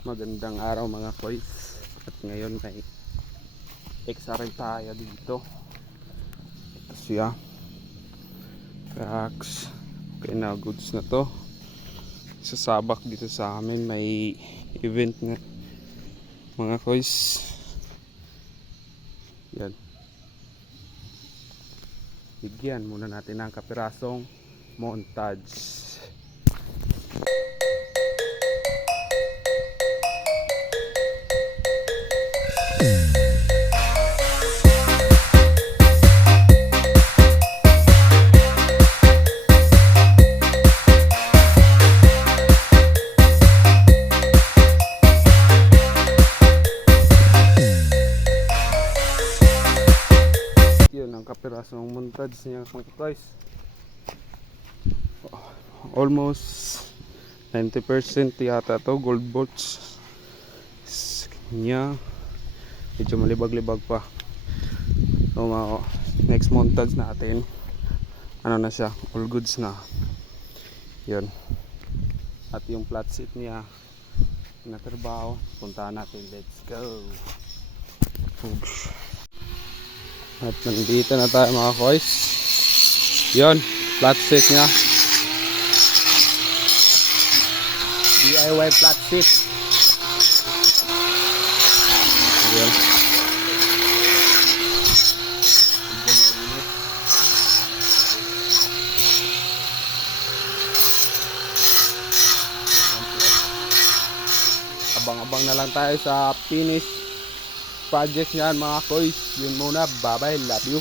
Magandang araw mga koys. At ngayon may extra rin tayo dito. Ito siya. Cracks. Okay na, goods na to. Sa Sabak dito sa amin may event na mga koys. Yan. Bigyan muna natin ng kapirasong montage. Yun ang kapirasong montage niya mga guys. Almost 90% yata to gold bolts niya. Medyo malibag-libag pa. So, next montage natin ano na siya, all goods na. Yun. At yung flat seat niya na trabaho, puntahan natin. Let's go. Oops. At nandito na tayo mga koys. Yun, flat seat niya. DIY flat seat. Yun. Abang-abang na lang tayo sa finish project niyan mga koys. Yun muna, bye bye, love you.